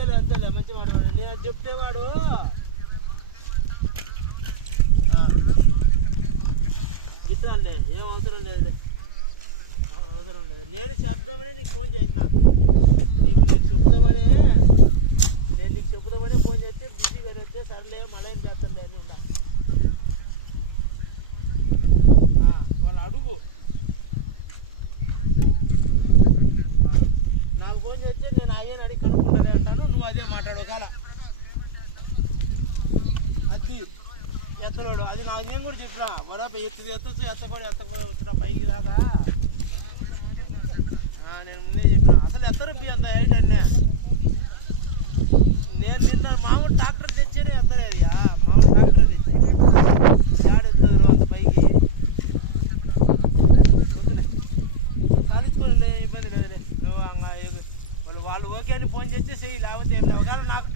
అంతేలే అంతేలే మంచి మాట నేను చెప్తే వాడు గిట్టాలే ఏం అవసరం లేదు అవసరం లేదు నేను చెప్తామని నీకు ఫోన్ చేస్తా నీకు చెప్తామని ఫోన్ చేస్తే బిజీగా వస్తే సర్లే మళ్ళీ ఏం చేస్తాను లేదు వాళ్ళు అడుగు నాకు ఫోన్ చేస్తే నేను అయ్యని అడిగి కనుక్కుంటానే అంటాను నువ్వు అదే మాట్లాడు కాల అది ఎత్తలోడు అది నాకు నేను కూడా చెప్పినా బరాబర్ ఎత్తచ్చు ఎత్తకుండా పైకి దాకా నేను ముందే చెప్పిన అసలు ఎత్తరు అంత హైట్ అన్నా నేను నిన్న మామూలు ట్రాక్టర్ తెచ్చేనే ఎత్తలేదు మామూలు ట్రాక్టర్ తెచ్చి ఆడెత్తదు అంత పైకి సాధించుకోలే ఇబ్బంది లేదులే నువ్వు వాళ్ళు ఓకే అని ఫోన్ చేస్తే చెయ్యి లేకపోతే ఏం లేవు కానీ నాకు